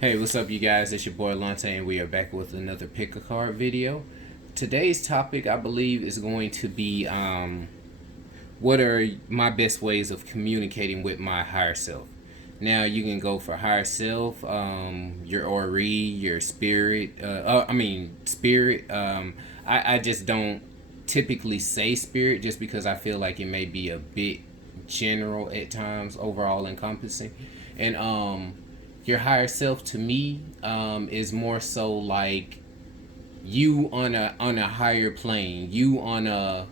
Hey, what's up, you guys? It's your boy Lante, and we are back with another pick a card video. Today's topic, I believe, is going to be what are my best ways of communicating with my higher self. Now, you can go for higher self, your Ori, your spirit. Spirit. I just don't typically say spirit just because I feel like it may be a bit general at times, overall encompassing. And your higher self to me is more so like you on a higher plane, you on a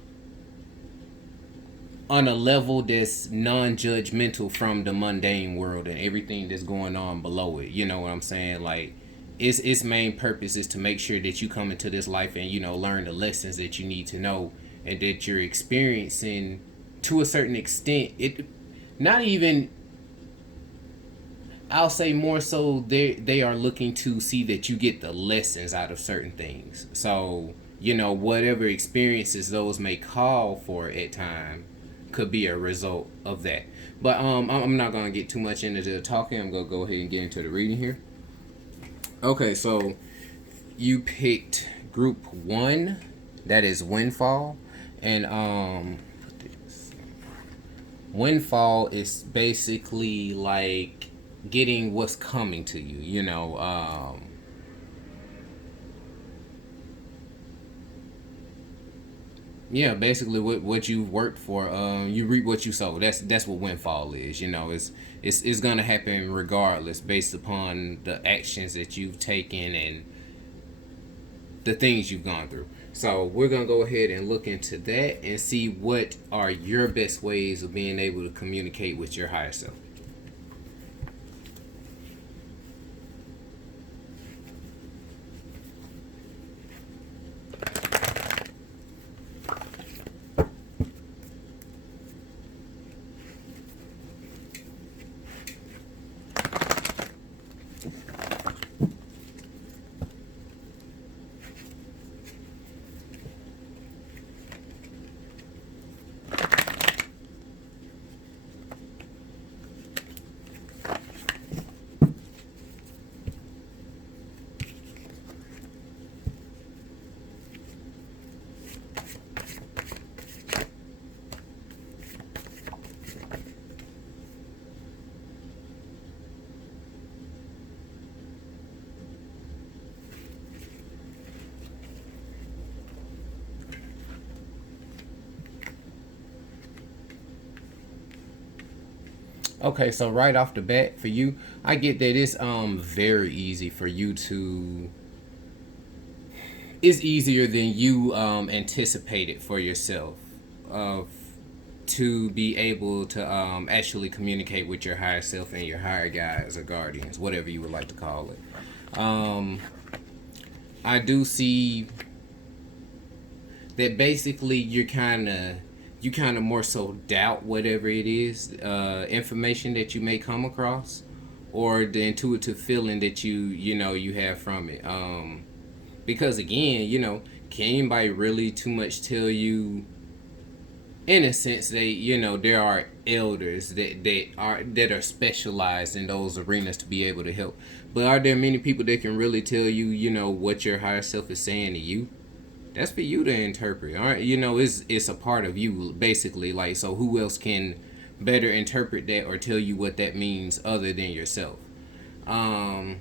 level that's non-judgmental from the mundane world and everything that's going on below it. You know what I'm saying? Like its main purpose is to make sure that you come into this life and learn the lessons that you need to know, and that you're experiencing to a certain extent it not even, I'll say more so they are looking to see that you get the lessons out of certain things. So, whatever experiences those may call for at time could be a result of that. But I'm not gonna get too much into the talking. I'm gonna go ahead and get into the reading here. Okay, so you picked group one, that is Windfall, and Windfall is basically like getting what's coming to you. Yeah, basically what you worked for, you reap what you sow. That's what Windfall is. It's gonna happen regardless, based upon the actions that you've taken and the things you've gone through. So we're gonna go ahead and look into that and see what are your best ways of being able to communicate with your higher self. Okay, so right off the bat for you, I get that it's very easy for you to, it's easier than you anticipated for yourself, uh, to be able to actually communicate with your higher self and your higher guides or guardians, whatever you would like to call it. I do see that basically you kind of more so doubt whatever it is, information that you may come across, or the intuitive feeling that you have from it. Because again, can anybody really too much tell you? In a sense, there are elders that are specialized in those arenas to be able to help. But are there many people that can really tell you, what your higher self is saying to you? That's for you to interpret. All right, it's a part of you basically. Like, so who else can better interpret that or tell you what that means other than yourself? Um,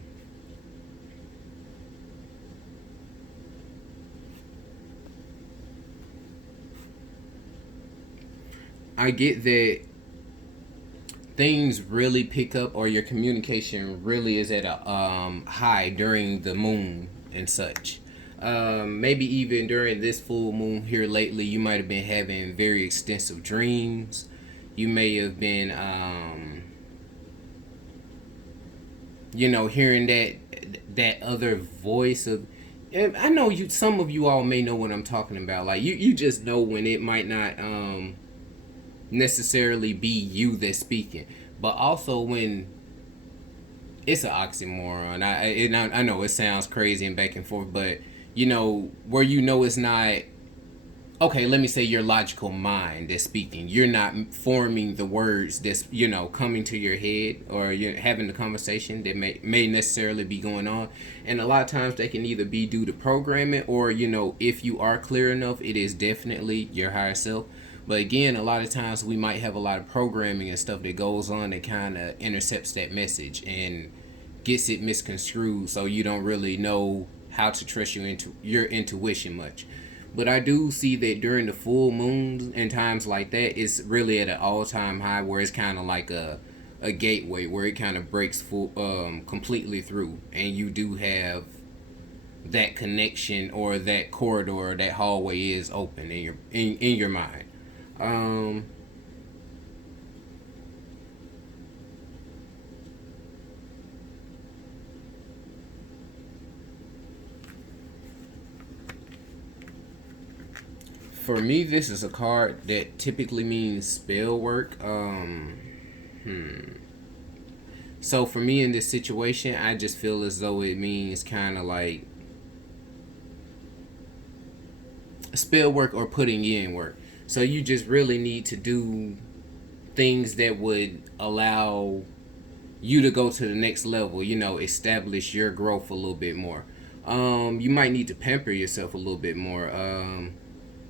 I get that things really pick up, or your communication really is at a high during the moon and such. Maybe even during this full moon here lately, you might have been having very extensive dreams. You may have been, hearing that other voice of. And I know you. Some of you all may know what I'm talking about. Like you just know when it might not necessarily be you that's speaking, but also when it's an oxymoron. I know it sounds crazy and back and forth, but where it's not okay, let me say your logical mind that's speaking. You're not forming the words that's, coming to your head, or you're having the conversation that may necessarily be going on. And a lot of times they can either be due to programming, or, if you are clear enough, it is definitely your higher self. But again, a lot of times we might have a lot of programming and stuff that goes on that kind of intercepts that message and gets it misconstrued, so you don't really know how to trust your intuition much. But I do see that during the full moons and times like that, it's really at an all time high, where it's kind of like a gateway where it kind of breaks full completely through, and you do have that connection, or that corridor, or that hallway is open in your mind. Um, for me, this is a card that typically means spell work. So for me in this situation, I just feel as though it means kind of like spell work or putting in work. So you just really need to do things that would allow you to go to the next level, establish your growth a little bit more. You might need to pamper yourself a little bit more.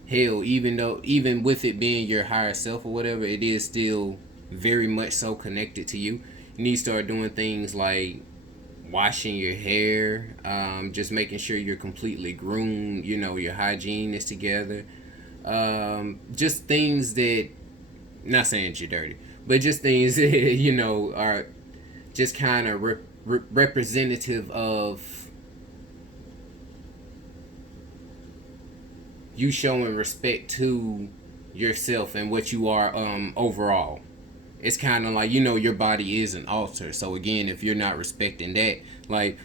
Hell, even with it being your higher self or whatever, it is still very much so connected to you. You need to start doing things like washing your hair, just making sure you're completely groomed, your hygiene is together. Just things that, not saying that you're dirty, but just things that, are just kind of representative of you showing respect to yourself and what you are overall. It's kind of like, your body is an altar, so again, if you're not respecting that, like,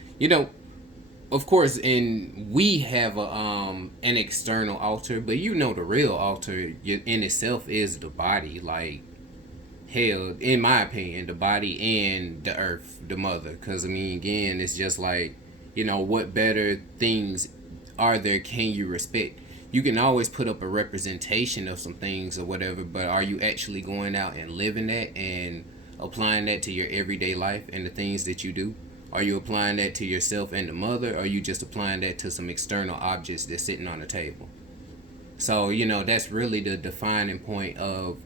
of course, and we have an external altar, but the real altar in itself is the body. Like, hell, in my opinion, the body and the earth, the mother. Because, I mean, again, it's just like, what better things are there can you respect? You can always put up a representation of some things or whatever, but are you actually going out and living that and applying that to your everyday life and the things that you do? Are you applying that to yourself and the mother, or are you just applying that to some external objects that's sitting on the table? So, that's really the defining point of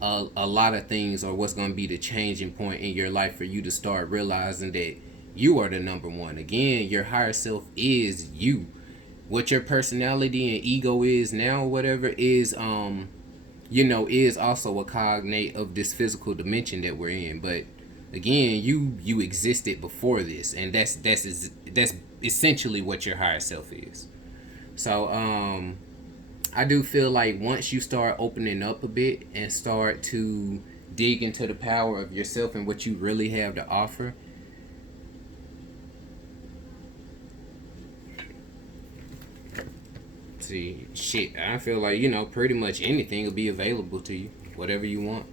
a lot of things, or what's going to be the changing point in your life for you to start realizing that you are the number one. Again, your higher self is you. What your personality and ego is now, or whatever, is also a cognate of this physical dimension that we're in. But again, you existed before this, and that's essentially what your higher self is. So I do feel like once you start opening up a bit and start to dig into the power of yourself and what you really have to offer, see, shit, I feel like, pretty much anything will be available to you, whatever you want.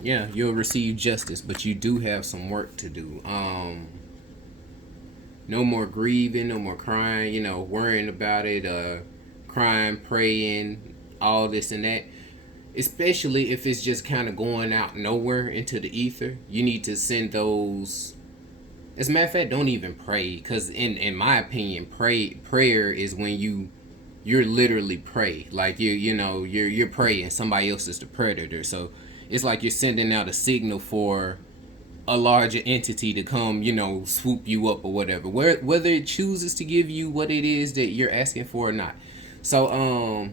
Yeah, you'll receive justice, but you do have some work to do. No more grieving, no more crying, worrying about it, crying, praying, all this and that. Especially if it's just kind of going out nowhere into the ether. You need to send those. As a matter of fact, don't even pray, because in my opinion, prayer is when you're literally pray, like you're praying, somebody else is the predator. So it's like you're sending out a signal for a larger entity to come, swoop you up or whatever. Whether it chooses to give you what it is that you're asking for or not. So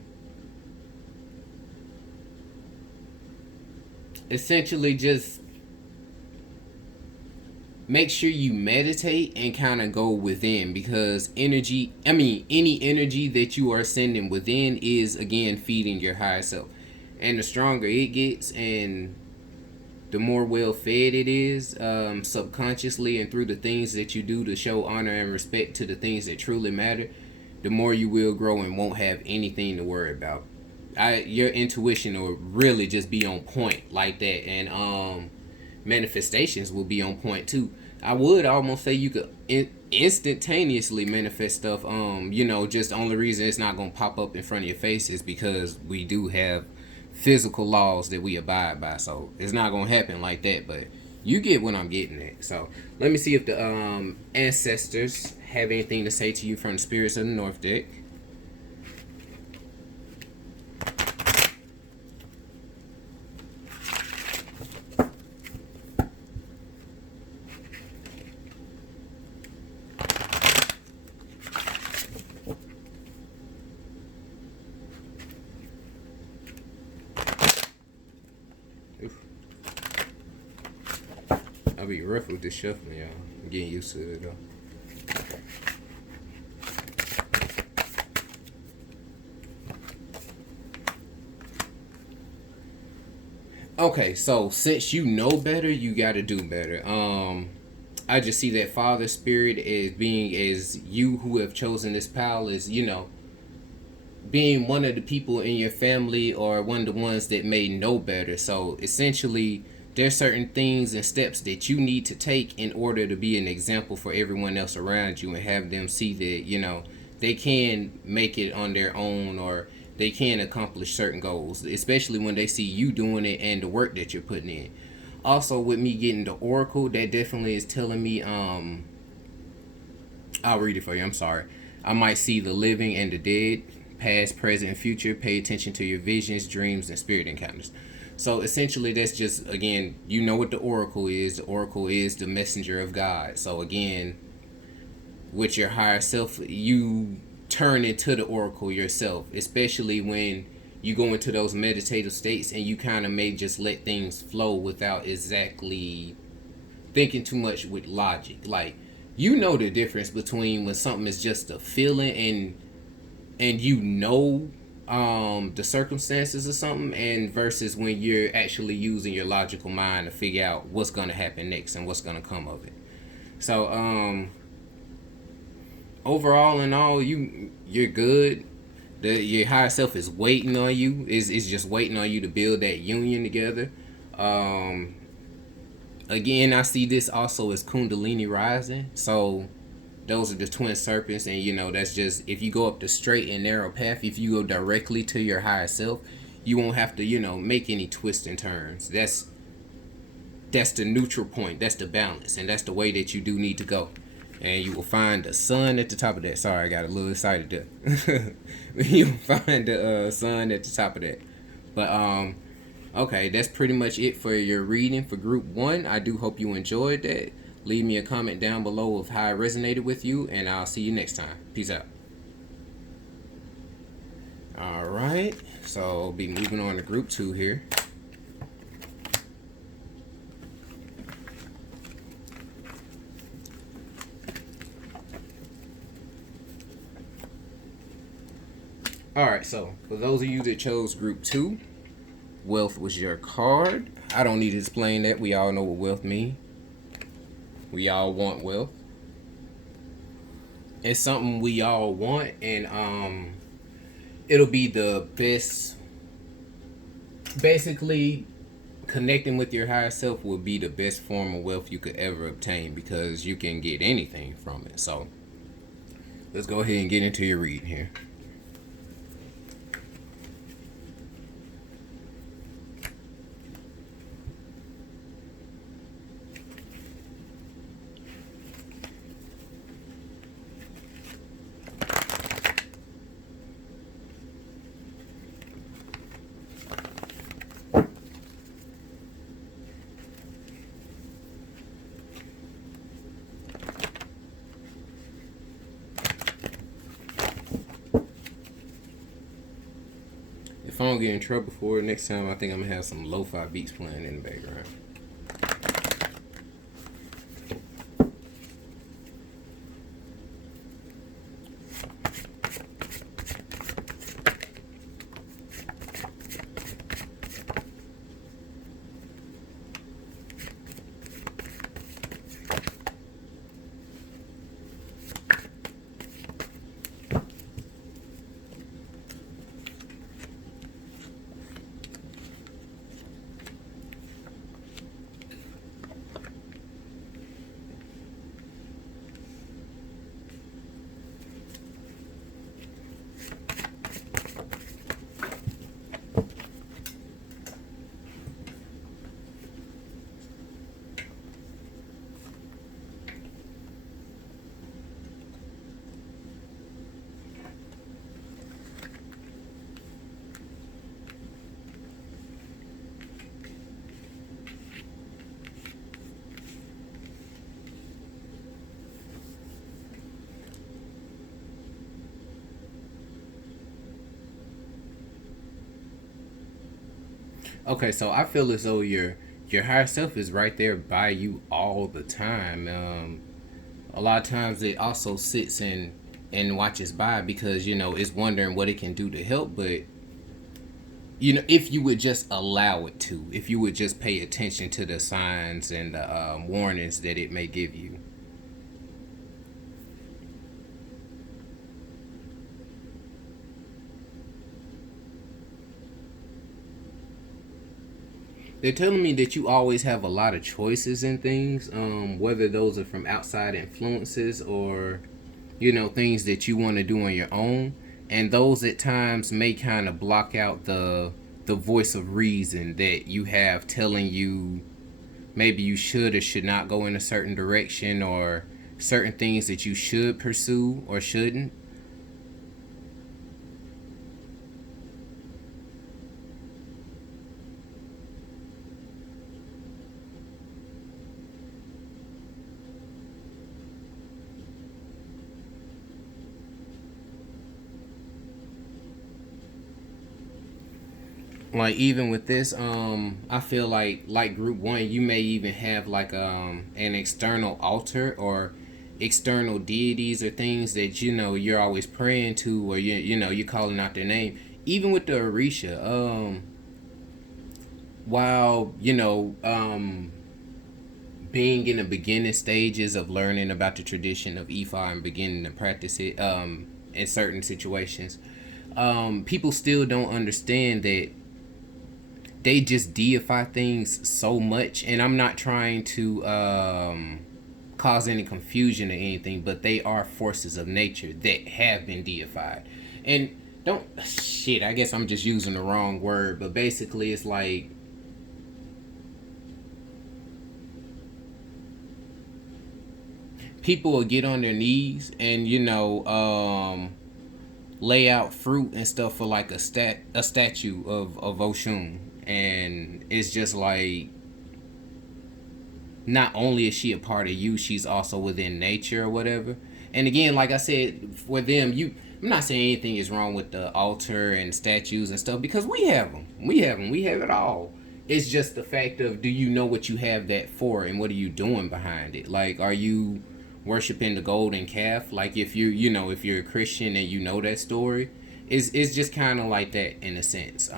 essentially just make sure you meditate and kind of go within, because any energy that you are sending within is again feeding your higher self. And the stronger it gets, and the more well fed it is, subconsciously and through the things that you do to show honor and respect to the things that truly matter, the more you will grow and won't have anything to worry about. Your intuition will really just be on point like that, and manifestations will be on point too. I would almost say you could instantaneously manifest stuff. Just the only reason it's not gonna pop up in front of your face is because we do have physical laws that we abide by. So it's not gonna happen like that. But you get what I'm getting at. So let me see if the ancestors have anything to say to you from the spirits of the North deck. I'll be rough with this shuffling, y'all. I'm getting used to it though. Okay, so since you know better, you gotta do better. I just see that father spirit as being as you who have chosen this pal is, being one of the people in your family or one of the ones that may know better. So essentially, there's certain things and steps that you need to take in order to be an example for everyone else around you and have them see that, they can make it on their own or they can accomplish certain goals, especially when they see you doing it and the work that you're putting in. Also, with me getting the oracle, that definitely is telling me, I'll read it for you. I'm sorry. I might see the living and the dead, past, present, and future. Pay attention to your visions, dreams, and spirit encounters. So essentially, that's just, again, you know what the oracle is. The oracle is the messenger of God. So again, with your higher self, you turn into the oracle yourself, especially when you go into those meditative states and you kind of may just let things flow without exactly thinking too much with logic. Like, you know the difference between when something is just a feeling and the circumstances of something, and versus when you're actually using your logical mind to figure out what's going to happen next and what's going to come of it. So overall in all, you're good. Your higher self is waiting on you, is just waiting on you to build that union together. Again, I see this also as Kundalini rising. So those are the twin serpents, and that's just, if you go up the straight and narrow path, if you go directly to your higher self, you won't have to make any twists and turns. That's the neutral point, that's the balance, and that's the way that you do need to go. And you will find the sun at the top of that. Sorry, I got a little excited there. You'll find the sun at the top of that. But okay, that's pretty much it for your reading for group 1. I do hope you enjoyed that. Leave me a comment down below of how it resonated with you, and I'll see you next time. Peace out. Alright, so I'll be moving on to group 2 here. Alright, so for those of you that chose group 2, wealth was your card. I don't need to explain that. We all know what wealth means. We all want wealth. It's something we all want, and it'll be the best. Basically, connecting with your higher self will be the best form of wealth you could ever obtain, because you can get anything from it. So let's go ahead and get into your reading here. If I don't get in trouble for it next time, I think I'm gonna have some lo-fi beats playing in the background. Okay, so I feel as though your higher self is right there by you all the time. A lot of times it also sits and watches by because it's wondering what it can do to help, but if you would just allow it to, if you would just pay attention to the signs and the warnings that it may give you. They're telling me that you always have a lot of choices in things, whether those are from outside influences or things that you want to do on your own, and those at times may kind of block out the voice of reason that you have telling you maybe you should or should not go in a certain direction, or certain things that you should pursue or shouldn't. Like even with this, I feel like group one, you may even have like an external altar or external deities or things that you're always praying to, or you're calling out their name. Even with the Orisha, while being in the beginning stages of learning about the tradition of Ifa and beginning to practice it in certain situations, people still don't understand that they just deify things so much. And I'm not trying to cause any confusion or anything, but they are forces of nature that have been deified. And don't shit, I guess I'm just using the wrong word, but basically it's like people will get on their knees and lay out fruit and stuff for like a statue of Oshun, and it's just like not only is she a part of you, she's also within nature or whatever. And again, like I said, for them, I'm not saying anything is wrong with the altar and statues and stuff because we have them. We have them. We have it all. It's just the fact of, do you know what you have that for, and what are you doing behind it? Like, are you worshiping the golden calf? Like, if if you're a Christian and you know that story, it's just kind of like that in a sense.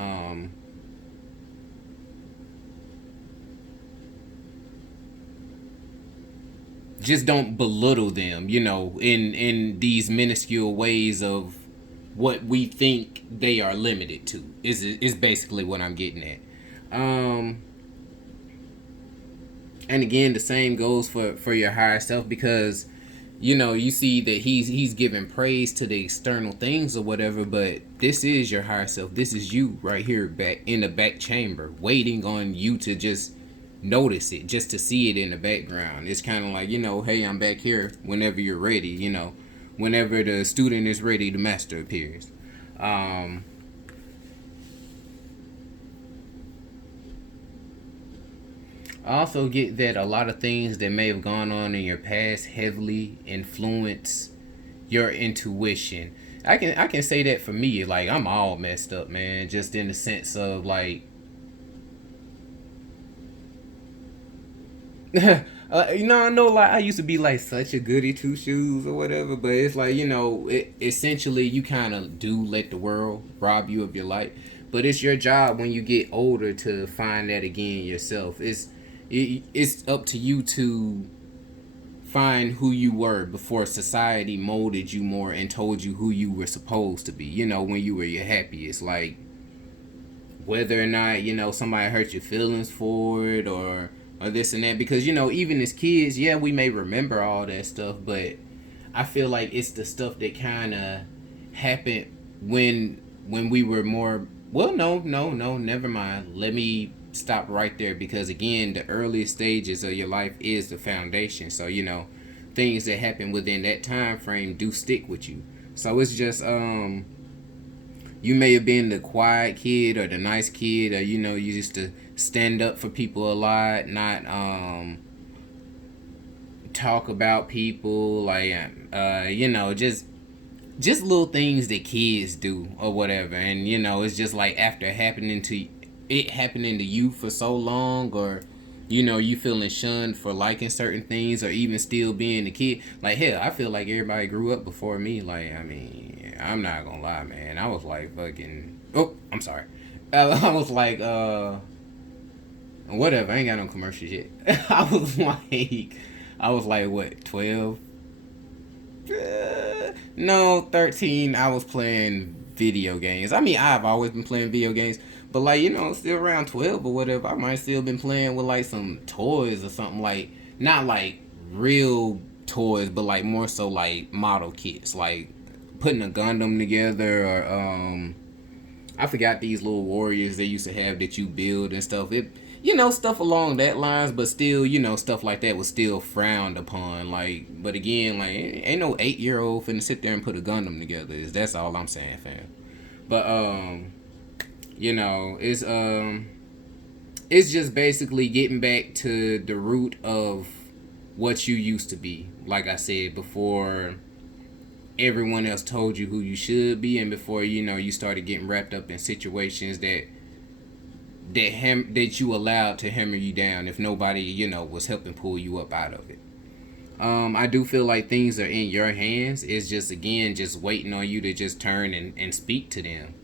Just don't belittle them, in these minuscule ways of what we think they are limited to. Is basically what I'm getting at. Um, and again, the same goes for your higher self, because you see that he's giving praise to the external things or whatever, but this is your higher self. This is you right here back in the back chamber waiting on you to just notice it, just to see it in the background. It's kind of like, hey, I'm back here whenever you're ready. Whenever the student is ready, the master appears. um I also get that a lot of things that may have gone on in your past heavily influence your intuition. I can say that for me, like I'm all messed up, man. Just in the sense of like, I know, like I used to be like such a goody two shoes or whatever, but it's like essentially you kind of do let the world rob you of your light, but it's your job when you get older to find that again yourself. It's up to you to find who you were before society molded you more and told you who you were supposed to be. When you were your happiest, like whether or not somebody hurt your feelings for it, or this and that, because even as kids, yeah, we may remember all that stuff, but I feel like it's the stuff that kind of happened when we were more, well, no, never mind, let me stop right there, because again, the earliest stages of your life is the foundation. So things that happen within that time frame do stick with you. So it's just you may have been the quiet kid or the nice kid, or you used to stand up for people a lot, not talk about people, like just little things that kids do or whatever. And it's just like after happening to it happening to you for so long, or you feeling shunned for liking certain things, or even still being a kid. Like, hell, I feel like everybody grew up before me. Like, I mean, I'm not gonna lie, man. I was like fucking. Oh, I'm sorry. I was like, whatever. I ain't got no commercials yet. I was like what, 12? No, 13. I was playing video games. I mean, I've always been playing video games, but like, still around 12 or whatever. I might still been playing with like some toys or something, like not like real toys, but like more so like model kits, like putting a Gundam together, or I forgot these little warriors they used to have that you build and stuff. Stuff along that lines, but still, stuff like that was still frowned upon. Like, but again, like, ain't no 8-year-old finna sit there and put a Gundam together. That's all I'm saying, fam. But it's just basically getting back to the root of what you used to be. Like I said before, everyone else told you who you should be, and before you started getting wrapped up in situations that you allowed to hammer you down if nobody was helping pull you up out of it. I do feel like things are in your hands. It's just, again, just waiting on you to just turn and speak to them,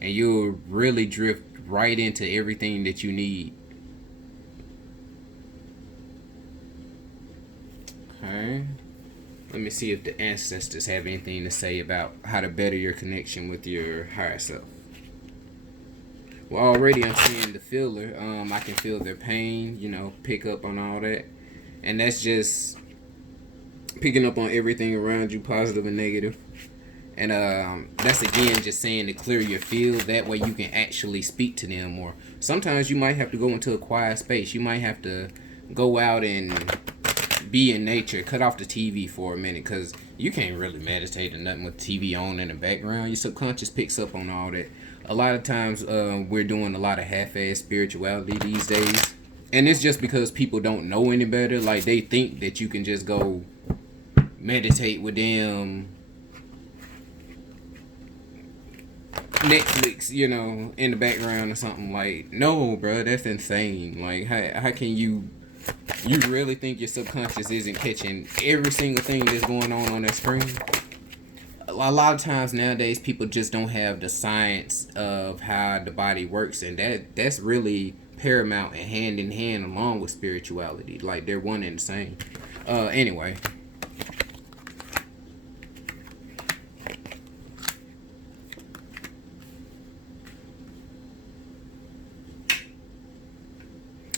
and you'll really drift right into everything that you need. Okay, let me see if the ancestors have anything to say about how to better your connection with your higher self. Well, already I'm seeing the feeler. I can feel their pain, pick up on all that. And that's just picking up on everything around you, positive and negative. And that's, again, just saying to clear your field. That way you can actually speak to them more. Sometimes you might have to go into a quiet space. You might have to go out and be in nature. Cut off the TV for a minute, because you can't really meditate or nothing with TV on in the background. Your subconscious picks up on all that. A lot of times we're doing a lot of half-ass spirituality these days. And it's just because people don't know any better. Like, they think that you can just go meditate with them Netflix, in the background or something. Like, no, bro, that's insane. Like, how can you really think your subconscious isn't catching every single thing that's going on that screen? A lot of times nowadays people just don't have the science of how the body works, and that's really paramount and hand in hand along with spirituality. Like, they're one and the same. Anyway.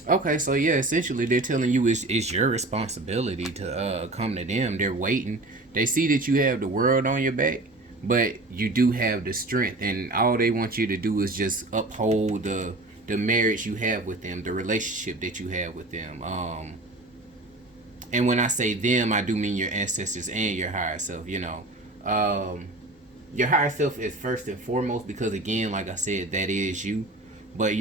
Okay, so yeah, essentially they're telling you it's your responsibility to come to them. They're waiting. They see that you have the world on your back, but you do have the strength, and all they want you to do is just uphold the marriage you have with them, the relationship that you have with them. And when I say them, I do mean your ancestors and your higher self. Your higher self is first and foremost, because, again, like I said, that is you. But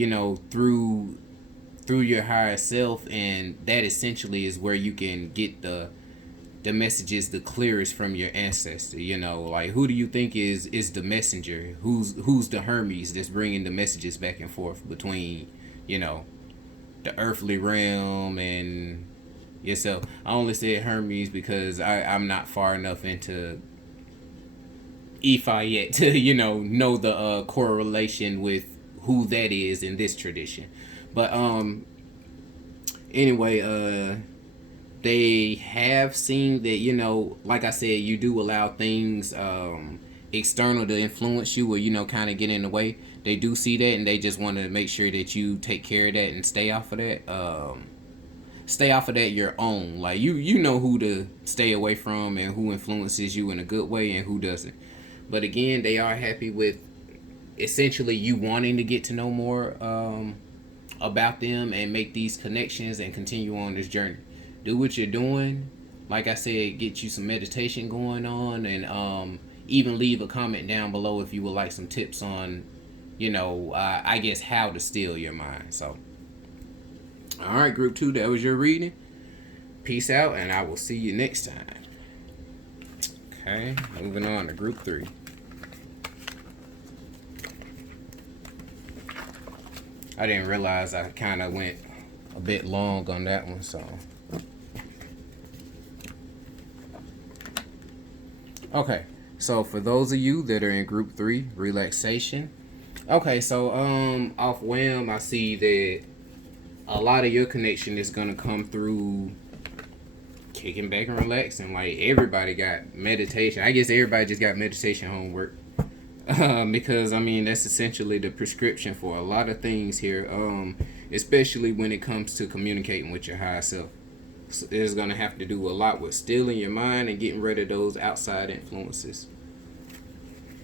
through your higher self, and that essentially is where you can get the messages the clearest from your ancestor. Like, who do you think is the messenger? Who's the Hermes that's bringing the messages back and forth between the earthly realm and yourself? I only said Hermes because I'm not far enough into Ifa yet to know the correlation with who that is in this tradition. But anyway, they have seen that, like I said, you do allow things external to influence you, or kind of get in the way. They do see that, and they just want to make sure that you take care of that and stay off of that. Stay off of that your own. Like, you know who to stay away from, and who influences you in a good way and who doesn't. But again, they are happy with essentially you wanting to get to know more about them and make these connections and continue on this journey. Do what you're doing. Like I said, get you some meditation going on, and even leave a comment down below if you would like some tips on, I guess, how to steal your mind. So, all right, group 2, that was your reading. Peace out, and I will see you next time. Okay, moving on to group 3. I didn't realize I kind of went a bit long on that one. So, okay. So for those of you that are in group 3, relaxation. Okay, so off Wham, I see that a lot of your connection is gonna come through kicking back and relaxing. Like everybody got meditation. I guess everybody just got meditation homework. Because I mean that's essentially the prescription for a lot of things here. Especially when it comes to communicating with your higher self. It's gonna have to do a lot with stilling your mind and getting rid of those outside influences.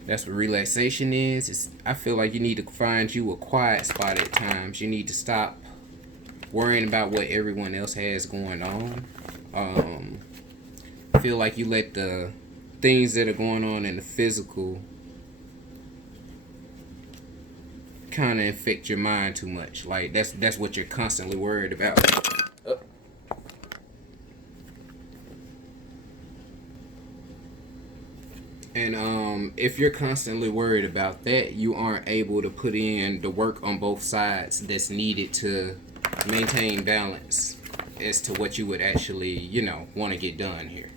That's what relaxation is. I feel like you need to find you a quiet spot at times. You need to stop worrying about what everyone else has going on. I feel like you let the things that are going on in the physical kind of affect your mind too much. Like that's what you're constantly worried about. And if you're constantly worried about that, you aren't able to put in the work on both sides that's needed to maintain balance as to what you would actually, want to get done here.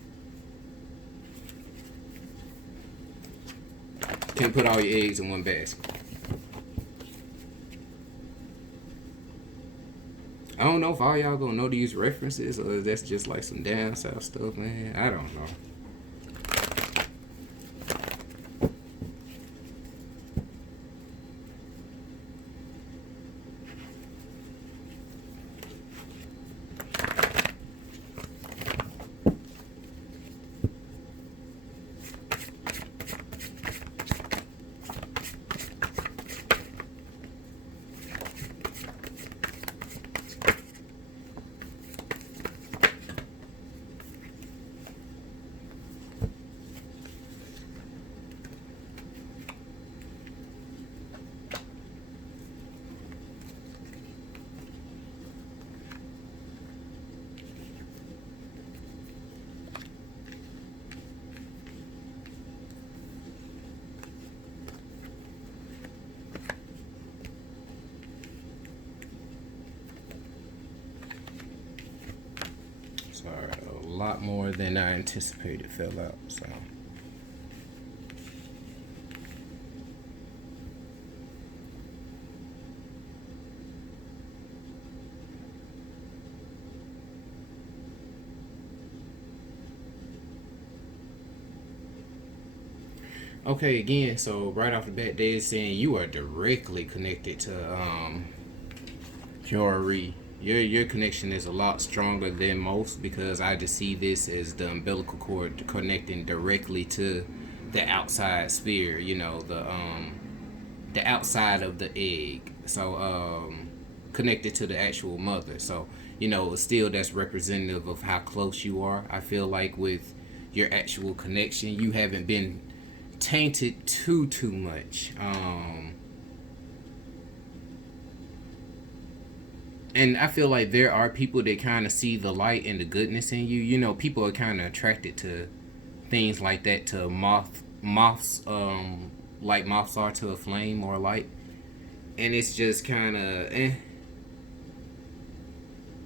Can't put all your eggs in one basket. I don't know if all y'all gonna know these references or that's just like some down south stuff, man. I don't know. Sorry, a lot more than I anticipated fell out. So. Okay, again, so right off the bat, they're saying you are directly connected to Jori. Your connection is a lot stronger than most because I just see this as the umbilical cord connecting directly to the outside sphere. The outside of the egg. So connected to the actual mother. So still that's representative of how close you are. I feel like with your actual connection, you haven't been tainted too much. And I feel like there are people that kind of see the light and the goodness in you. People are kind of attracted to things like that, to moths, like moths are to a flame or a light. And it's just kind of, I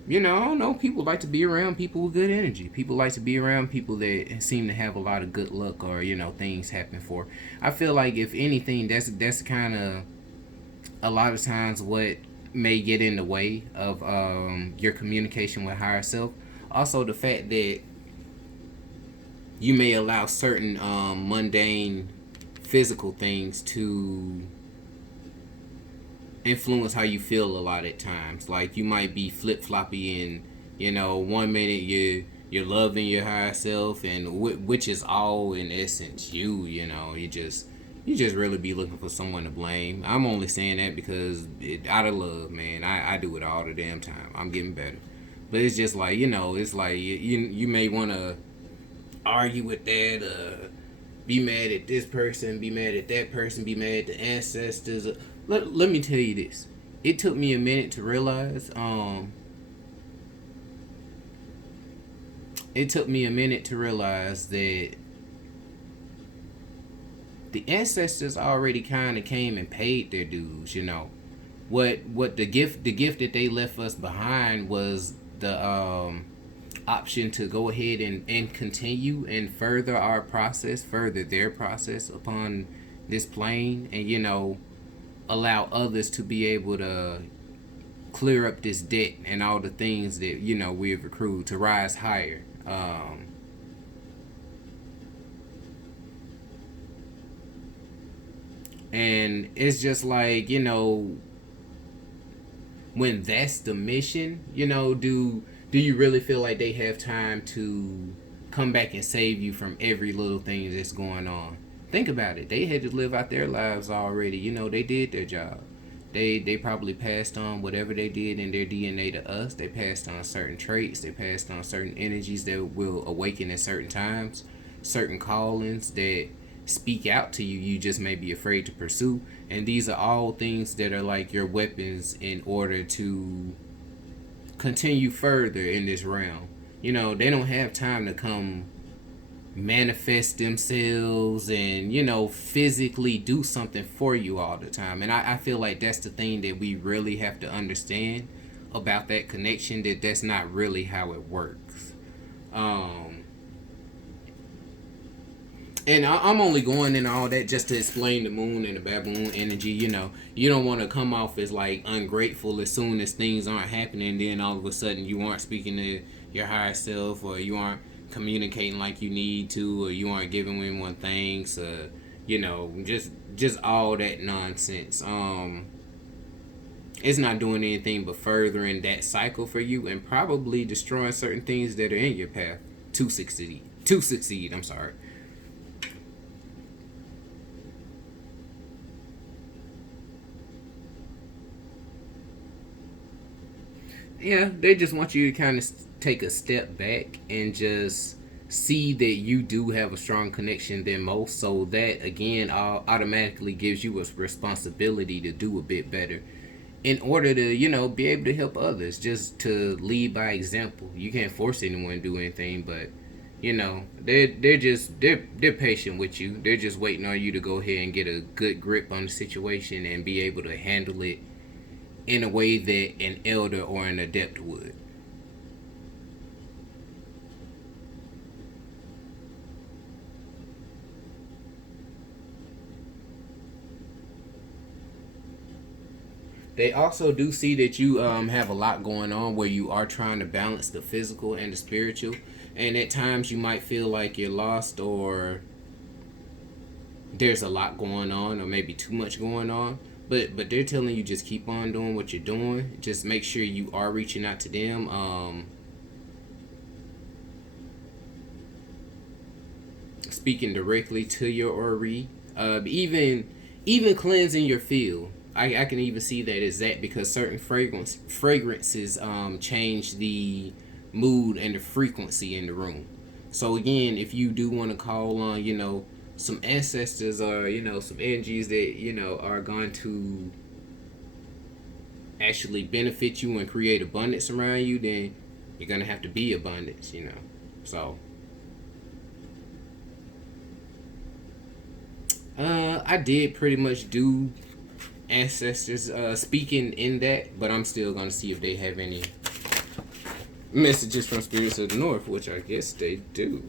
don't know. People like to be around people with good energy. People like to be around people that seem to have a lot of good luck or things happen for. I feel like if anything, that's kind of a lot of times what may get in the way of your communication with higher self. Also, the fact that you may allow certain mundane physical things to influence how you feel a lot at times. Like you might be flip floppy and 1 minute you're loving your higher self and which is all in essence you just really be looking for someone to blame. I'm only saying that because out of love, man. I do it all the damn time. I'm getting better, but it's just like it's like you may want to argue with that. Be mad at this person, be mad at that person, be mad at the ancestors. Let me tell you this. It took me a minute to realize. It took me a minute to realize that the ancestors already kind of came and paid their dues. what the gift that they left us behind was the option to go ahead and continue and further our process, further their process upon this plane, and allow others to be able to clear up this debt and all the things that we've accrued to rise higher. And it's just like, when that's the mission, do you really feel like they have time to come back and save you from every little thing that's going on? Think about it. They had to live out their lives already. They did their job. They probably passed on whatever they did in their DNA to us. They passed on certain traits. They passed on certain energies that will awaken at certain times, certain callings that speak out to you. You just may be afraid to pursue. And these are all things that are like your weapons in order to continue further in this realm. They don't have time to come manifest themselves and physically do something for you all the time. And I feel like that's the thing that we really have to understand about that connection, that that's not really how it works. And I'm only going in all that just to explain the moon and the baboon energy. You don't want to come off as like ungrateful as soon as things aren't happening. Then all of a sudden you aren't speaking to your higher self, or you aren't communicating like you need to, or you aren't giving anyone thanks, just all that nonsense. It's not doing anything but furthering that cycle for you, and probably destroying certain things that are in your path to succeed. To succeed, I'm sorry. Yeah, they just want you to kind of take a step back and just see that you do have a strong connection than most. So that again automatically gives you a responsibility to do a bit better in order to be able to help others, just to lead by example. You can't force anyone to do anything, but they're patient with you. They're just waiting on you to go ahead and get a good grip on the situation and be able to handle it in a way that an elder or an adept would. They also do see that you have a lot going on, where you are trying to balance the physical and the spiritual, and at times you might feel like you're lost, or there's a lot going on, or maybe too much going on. But they're telling you, just keep on doing what you're doing. Just make sure you are reaching out to them. Speaking directly to your Ori. Even cleansing your field. I can even see that as that, because certain fragrances change the mood and the frequency in the room. So again, if you do want to call on some ancestors, or some energies that are going to actually benefit you and create abundance around you, then you're gonna have to be abundance. So I did pretty much do ancestors speaking in that, but I'm still gonna see if they have any messages from spirits of the north, which I guess they do.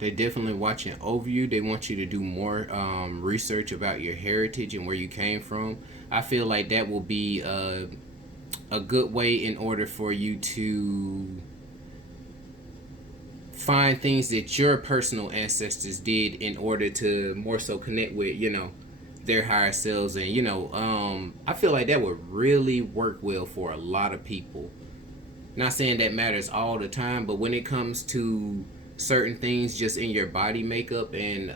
They're definitely watching over you. They want you to do more research about your heritage and where you came from. I feel like that will be a good way in order for you to find things that your personal ancestors did in order to more so connect with, their higher selves. And, I feel like that would really work well for a lot of people. Not saying that matters all the time, but when it comes to certain things just in your body makeup and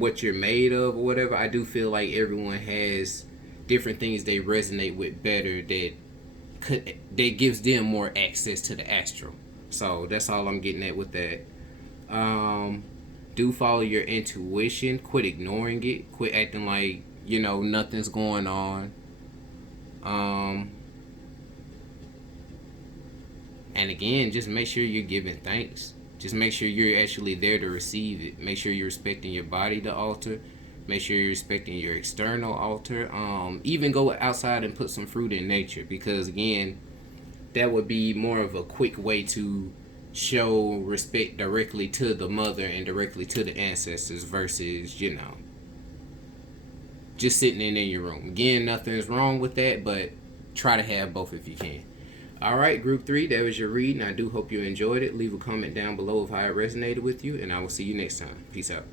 what you're made of or whatever, I do feel like everyone has different things they resonate with better, that gives them more access to the astral. So that's all I'm getting at with that. Do follow your intuition. Quit ignoring it. Quit acting like nothing's going on. Um, and again, just make sure you're giving thanks. Just make sure you're actually there to receive it. Make sure you're respecting your body, the altar. Make sure you're respecting your external altar. Even go outside and put some fruit in nature, because again, that would be more of a quick way to show respect directly to the mother and directly to the ancestors versus, just sitting in your room. Again, nothing's wrong with that, but try to have both if you can. All right, group 3, that was your reading. I do hope you enjoyed it. Leave a comment down below of how it resonated with you, and I will see you next time. Peace out.